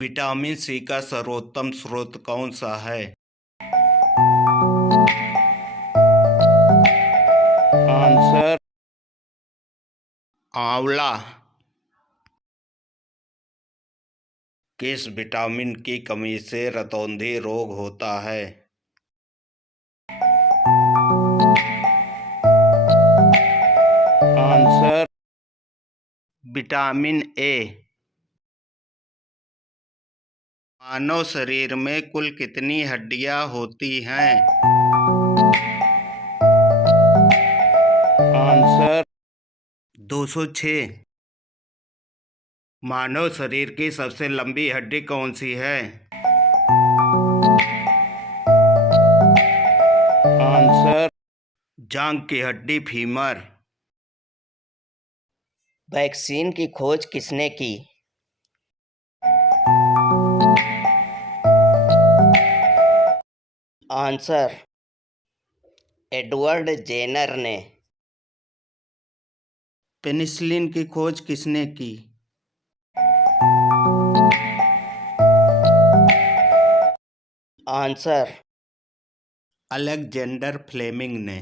Vitamin C का सर्वोत्तम स्रोत कौन सा है? आंसर आंवला। किस विटामिन की कमी से रतौंधी रोग होता है? Answer vitamin A. मानव शरीर में कुल कितनी हड्डियां होती हैं? आंसर 206। मानव शरीर की सबसे लंबी हड्डी कौन सी है? आंसर जांघ की हड्डी, फीमर। वैक्सीन की खोज किसने की? आंसर एडवर्ड जेनर ने। पेनिसिलिन की खोज किसने की? आंसर अलेक्जेंडर फ्लेमिंग ने।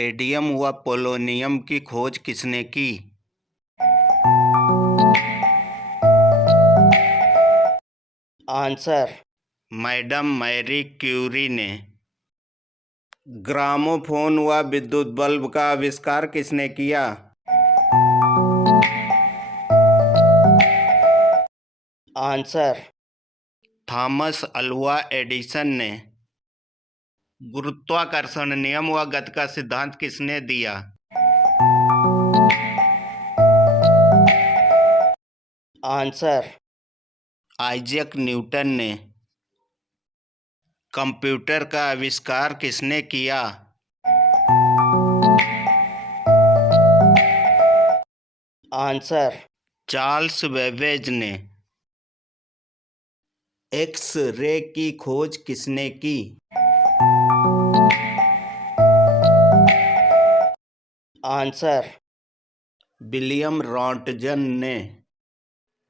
रेडियम व पोलोनियम की खोज किसने की? आंसर मैडम मैरी क्यूरी ने। ग्रामोफोन व विद्युत बल्ब का आविष्कार किसने किया? आंसर थॉमस अल्वा एडिसन ने। गुरुत्वाकर्षण नियम व गति का सिद्धांत किसने दिया? आंसर आइजैक न्यूटन ने। कंप्यूटर का आविष्कार किसने किया? आंसर चार्ल्स बेबेज ने। एक्स-रे की खोज किसने की? आंसर विलियम रॉन्टजन ने।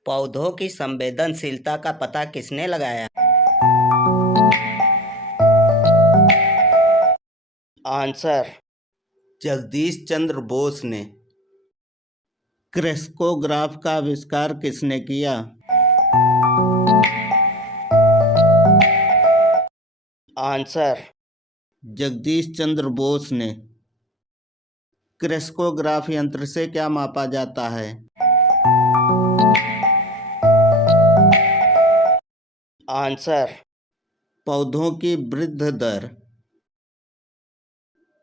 पौधों की संवेदनशीलता का पता किसने लगाया? आंसर जगदीश चंद्र बोस ने। क्रेस्कोग्राफ का आविष्कार किसने किया? आंसर जगदीश चंद्र बोस ने। क्रेस्कोग्राफ यंत्र से क्या मापा जाता है? आंसर पौधों की वृद्धि दर।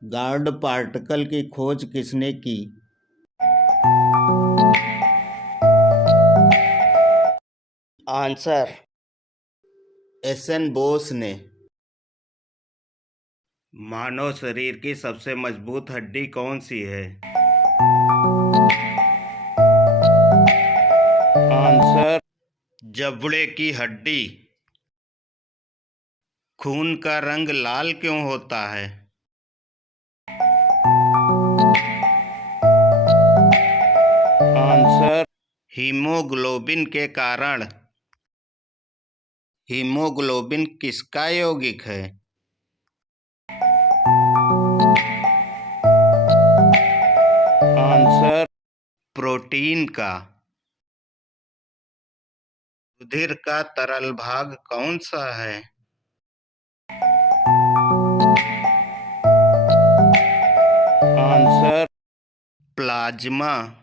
गार्ड पार्टिकल की खोज किसने की? Answer SN. बोस ने। मानव शरीर की सबसे मजबूत हड्डी कौन सी है? आंसर जबड़े की हड्डी। खून का रंग लाल क्यों होता है? आंसर हीमोग्लोबिन के कारण। हीमोग्लोबिन किसका यौगिक है? आंसर प्रोटीन का। रुधिर का तरल भाग कौन सा है? Answer plasma.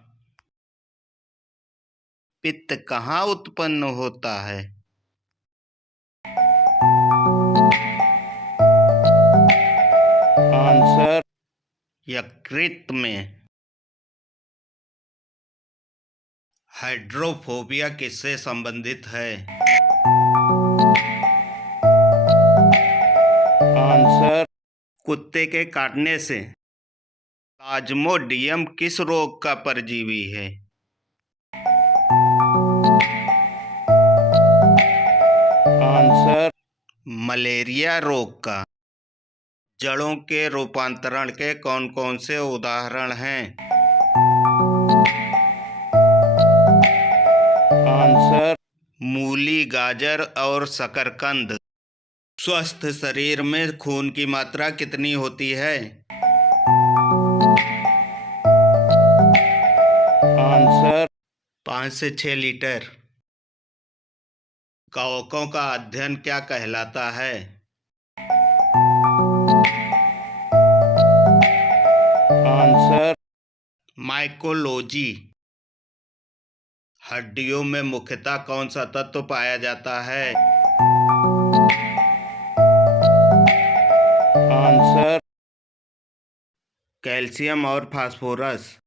पित्त कहाँ उत्पन्न होता है? आंसर यकृत में। हाइड्रोफोबिया किससे संबंधित है? आंसर कुत्ते के काटने से। प्लाज्मोडियम किस रोग का परजीवी है? आंसर मलेरिया रोग का। जड़ों के रूपांतरण के कौन कौन से उदाहरण हैं? आंसर गाजर और शकरकंद। स्वस्थ शरीर में खून की मात्रा कितनी होती है? आंसर 5 से 6 लीटर। कवकों का अध्ययन क्या कहलाता है? Answer mycology. हड्डियों में मुख्यतः कौन सा तत्व पाया जाता है? आंसर कैल्शियम और फास्फोरस।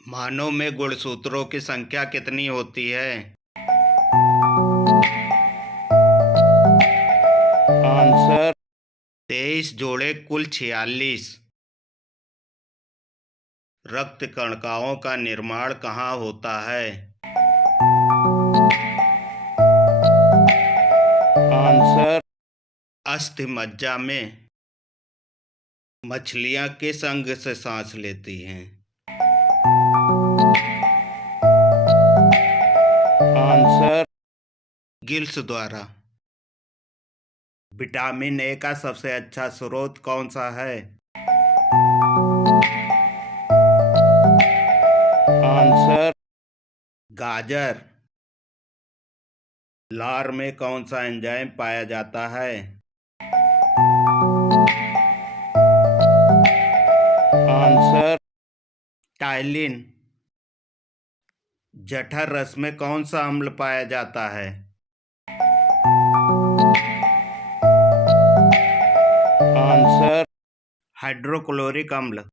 मानव में गुणसूत्रों की संख्या कितनी होती है? आंसर 23 जोड़े कुल 46। रक्त कणिकाओं का निर्माण कहाँ होता है? आंसर अस्थि मज्जा में। मछलियां किस अंग से सांस लेती हैं? आंसर गिल्स द्वारा। विटामिन ए का सबसे अच्छा स्रोत कौन सा है? आंसर गाजर। लार में कौन सा एंजाइम पाया जाता है? Answer ptyalin. जठर रस में कौन सा अम्ल पाया जाता है? आंसर हाइड्रोक्लोरिक अम्ल।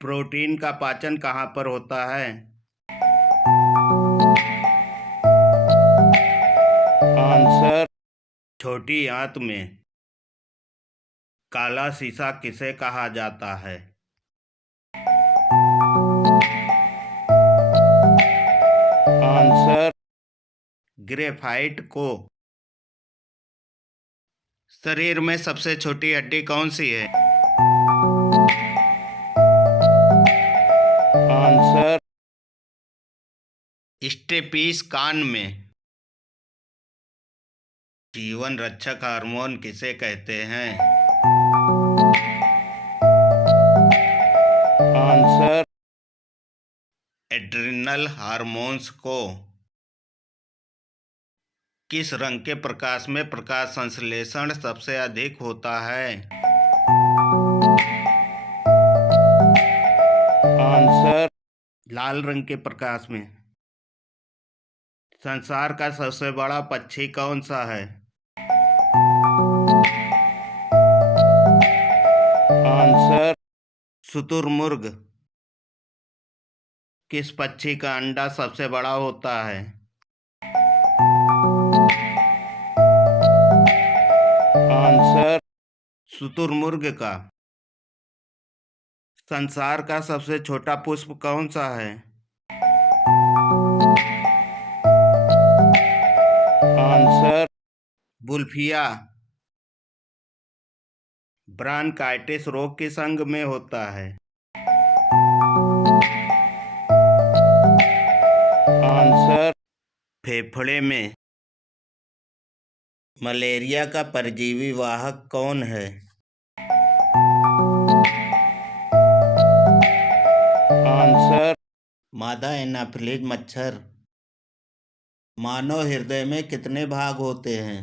प्रोटीन का पाचन कहाँ पर होता है? आंसर छोटी आंत में। काला शीशा किसे कहा जाता है? आंसर ग्रेफाइट को। शरीर में सबसे छोटी हड्डी कौन सी है? आंसर स्टेपीज कान में। जीवन रक्षक हार्मोन किसे कहते हैं? आंसर एड्रिनल हार्मोन्स को। किस रंग के प्रकाश में प्रकाश संश्लेषण सबसे अधिक होता है? आंसर लाल रंग के प्रकाश में। संसार का सबसे बड़ा पक्षी कौन सा है? आंसर शुतुरमुर्ग। किस पक्षी का अंडा सबसे बड़ा होता है? आंसर शुतुरमुर्ग का। संसार का सबसे छोटा पुष्प कौन सा है? आंसर बुल्फिया। ब्रांकाइटिस रोग किस अंग में होता है? आंसर फेफड़े में। मलेरिया का परजीवी वाहक कौन है? आंसर मादा एनाफिलिस मच्छर। मानव हृदय में कितने भाग होते हैं?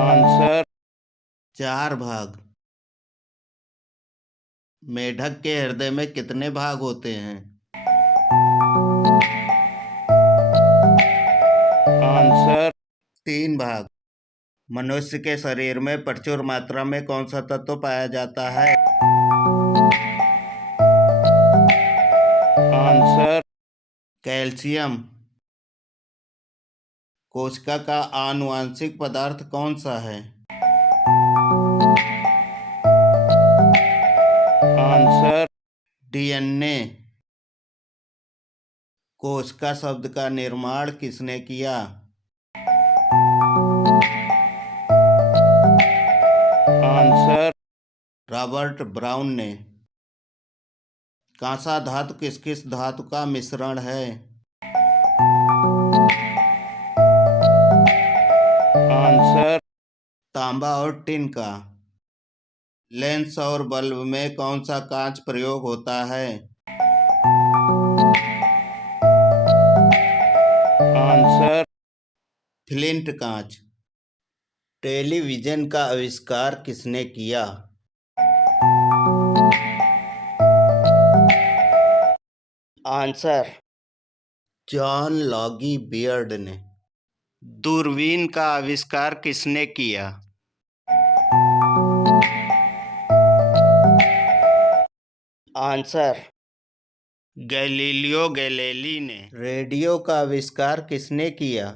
आंसर 4 भाग। मेढक के हृदय में कितने भाग होते हैं? आंसर 3 भाग। मनुष्य के शरीर में प्रचुर मात्रा में कौन सा तत्व पाया जाता है? Answer calcium. कोशिका का आनुवांशिक पदार्थ कौन सा है? Answer DNA. कोशिका शब्द का निर्माण किसने किया? आंसर रॉबर्ट ब्राउन ने। कांसा धातु किस किस धातु का मिश्रण है? आंसर तांबा और टिन का। लेंस और बल्ब में कौन सा कांच प्रयोग होता है? आंसर फ्लिंट कांच। टेलीविजन का आविष्कार किसने किया? आंसर जॉन लॉगी बियर्ड ने। दूरबीन का आविष्कार किसने किया? आंसर गैलीलियो गैलीली ने। रेडियो का आविष्कार किसने किया?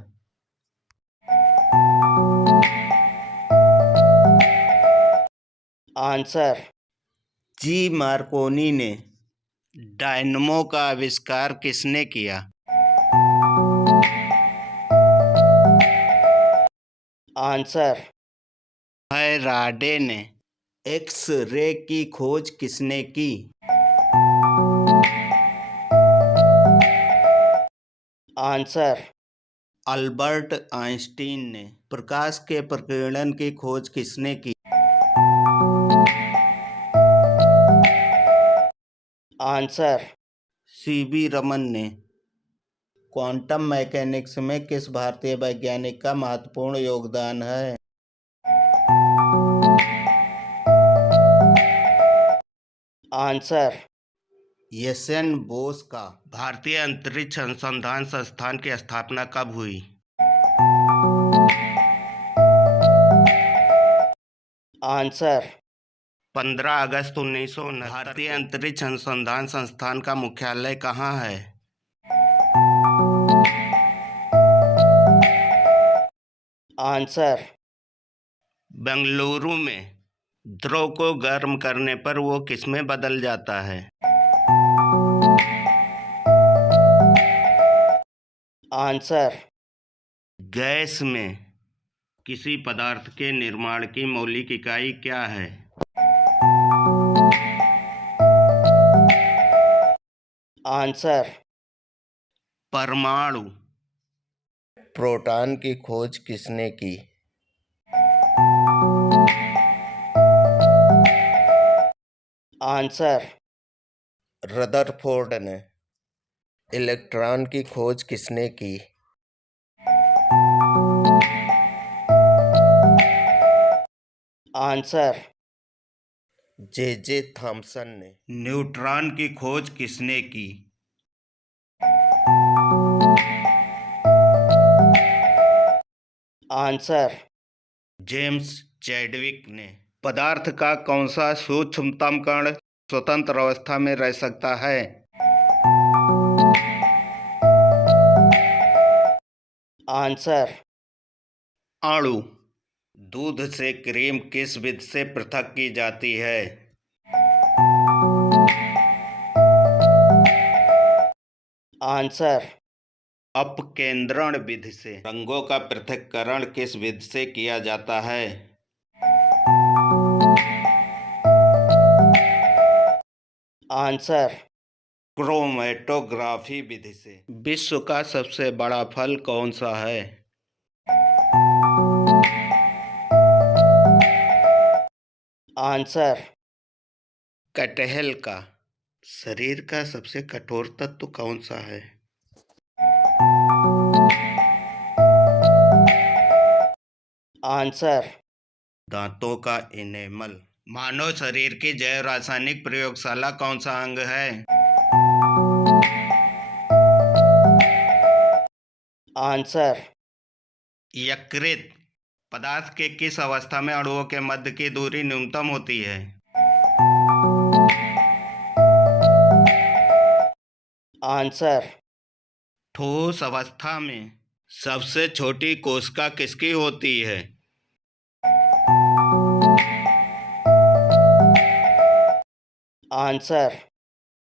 आंसर जी मार्कोनी ने। डायनमो का आविष्कार किसने किया? आंसर फैराडे ने। एक्स रे की खोज किसने की? आंसर अल्बर्ट आइंस्टीन ने। प्रकाश के प्रकीर्णन की खोज किसने की? आंसर सीवी रमन ने। क्वांटम मैकेनिक्स में किस भारतीय वैज्ञानिक का महत्वपूर्ण योगदान है? Answer SN. बोस का। भारतीय अंतरिक्ष अनुसंधान संस्थान की स्थापना कब हुई? आंसर 15 अगस्त 1969। भारतीय अंतरिक्ष अनुसंधान संस्थान का मुख्यालय कहाँ है? आंसर बेंगलुरु में। द्रव को गर्म करने पर वो किसमें बदल जाता है? आंसर गैस में। किसी पदार्थ के निर्माण की मौलिक इकाई क्या है? आंसर परमाणु। प्रोटॉन की खोज किसने की? आंसर रदरफोर्ड ने। इलेक्ट्रॉन की खोज किसने की? आंसर जे थॉमसन ने। न्यूट्रॉन की खोज किसने की? आंसर जेम्स चैडविक ने। पदार्थ का कौन सा सूक्ष्मतम कण स्वतंत्र अवस्था में रह सकता है? आंसर अणु। दूध से क्रीम किस विधि से पृथक की जाती है? आंसर अपकेंद्रण विधि से। रंगों का पृथक्करण किस विधि से किया जाता है? आंसर क्रोमेटोग्राफी विधि से। विश्व का सबसे बड़ा फल कौन सा है? आंसर कटहल का। शरीर का सबसे कठोर तत्व कौन सा है? आंसर दांतों का इनेमल। मानव शरीर की जैव रासायनिक प्रयोगशाला कौन सा अंग है? आंसर यकृत। पदार्थ के किस अवस्था में अणुओं के मध्य की दूरी न्यूनतम होती है? आंसर ठोस अवस्था में। सबसे छोटी कोशिका किसकी होती है? आंसर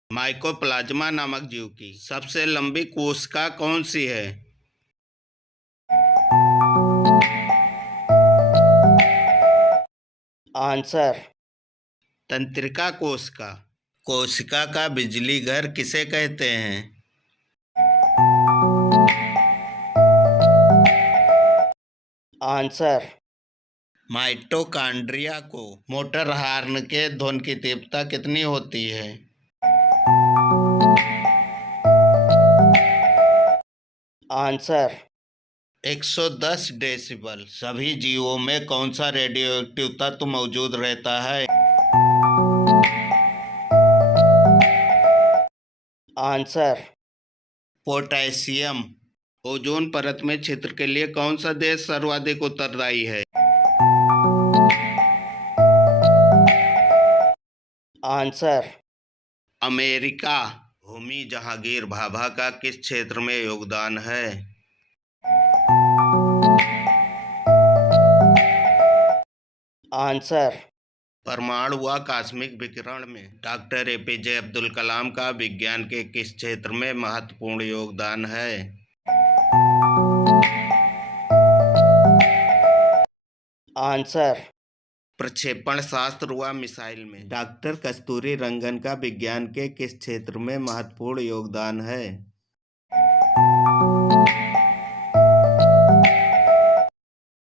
माइकोप्लाज्मा नामक जीव की। सबसे लंबी कोशिका कौन सी है? आंसर तंत्रिका कोशिका। कोशिका का बिजली घर किसे कहते हैं? आंसर। माइटोकॉन्ड्रिया को मोटर हार्न के धुन की तीव्रता कितनी होती है? आंसर। 110 डेसिबल। सभी जीवों में कौन सा रेडियो एक्टिव तत्व मौजूद रहता है? आंसर। पोटेशियम। ओजोन परत में छिद्र के लिए कौन सा देश सर्वाधिक उत्तरदायी है? आंसर। अमेरिका। होमी जहांगीर भाभा का किस क्षेत्र में योगदान है? आंसर। परमाणु व कॉस्मिक विकिरण में डॉक्टर एपीजे अब्दुल कलाम का विज्ञान के किस क्षेत्र में महत्वपूर्ण योगदान है? आंसर। प्रक्षेपण शास्त्र व मिसाइल में डॉक्टर कस्तूरी रंगन का विज्ञान के किस क्षेत्र में महत्वपूर्ण योगदान है?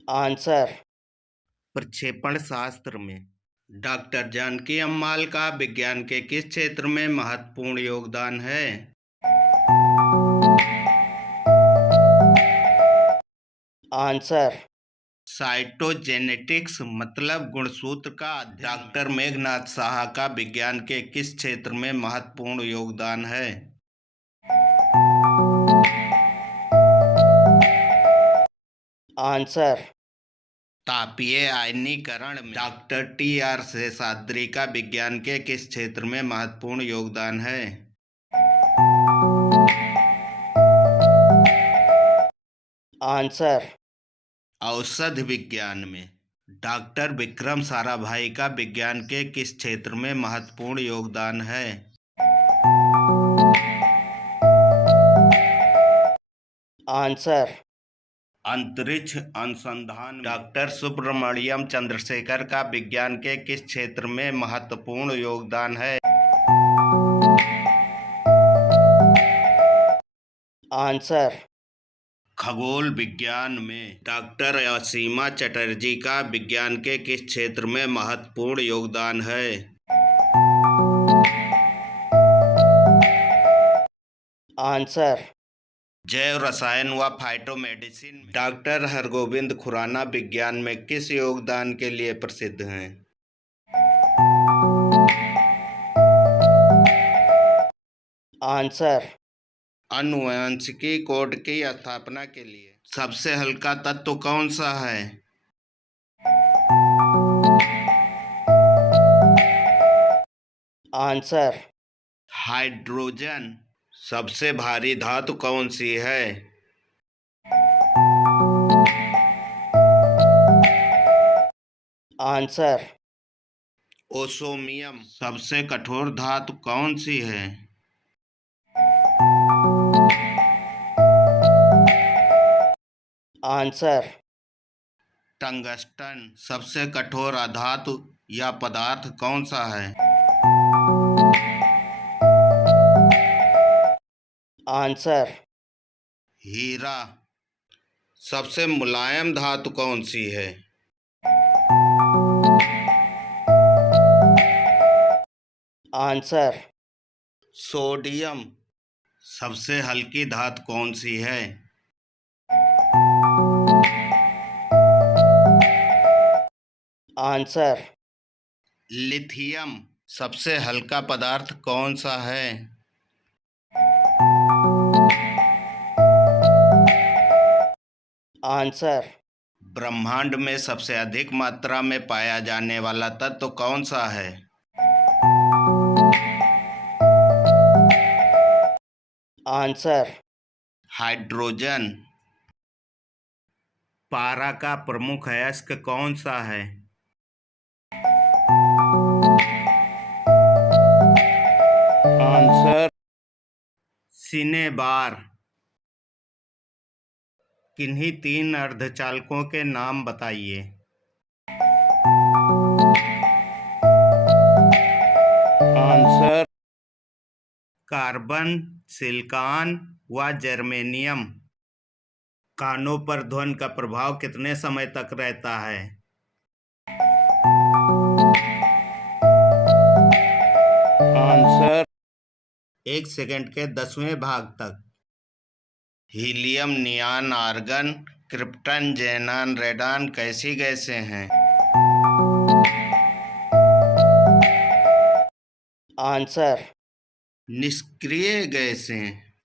आंसर। प्रक्षेपण शास्त्र में डॉक्टर जानकी अम्माल का विज्ञान के किस क्षेत्र में महत्वपूर्ण योगदान है? आंसर। साइटोजेनेटिक्स मतलब गुणसूत्र का डॉक्टर मेघनाथ साहा का विज्ञान के किस क्षेत्र में महत्वपूर्ण योगदान है? आंसर। तापीय आयनीकरण में डॉक्टर टी.आर. शेषाद्रि का विज्ञान के किस क्षेत्र में महत्वपूर्ण योगदान है? आंसर। औषध विज्ञान में डॉक्टर विक्रम साराभाई का विज्ञान के किस क्षेत्र में महत्वपूर्ण योगदान है? आंसर। अंतरिक्ष अनुसंधान डॉक्टर सुब्रमण्यम चंद्रशेखर का विज्ञान के किस क्षेत्र में महत्वपूर्ण योगदान है? आंसर। खगोल विज्ञान में डॉक्टर असीमा चटर्जी का विज्ञान के किस क्षेत्र में महत्वपूर्ण योगदान है? आंसर। जैव रसायन व फाइटोमेडिसिन में डॉक्टर हरगोविंद खुराना विज्ञान में किस योगदान के लिए प्रसिद्ध हैं? आंसर। आनुवंशिकी कोड की स्थापना के लिए सबसे हल्का तत्व कौन सा है? आंसर। हाइड्रोजन। सबसे भारी धातु कौन सी है? आंसर। ओसोमियम। सबसे कठोर धातु कौन सी है? आंसर। टंगस्टन। सबसे कठोर अधातु या पदार्थ कौन सा है? आंसर। हीरा। सबसे मुलायम धातु कौन सी है? आंसर। सोडियम। सबसे हल्की धातु कौन सी है? आंसर। लिथियम। सबसे हल्का पदार्थ कौन सा है? आंसर। ब्रह्मांड में सबसे अधिक मात्रा में पाया जाने वाला तत्व कौन सा है? आंसर। हाइड्रोजन। पारा का प्रमुख अयस्क कौन सा है? Answer cinnabar. किन्हीं 3 अर्धचालकों के नाम बताइए। आंसर कार्बन, सिलिकॉन व जर्मेनियम। कानों पर ध्वनि का प्रभाव कितने समय तक रहता है? आंसर 1 सेकंड के 10वें भाग तक। Helium, neon, argon, krypton, xenon, radon कैसी गैसें हैं? आंसर निष्क्रिय गैसें।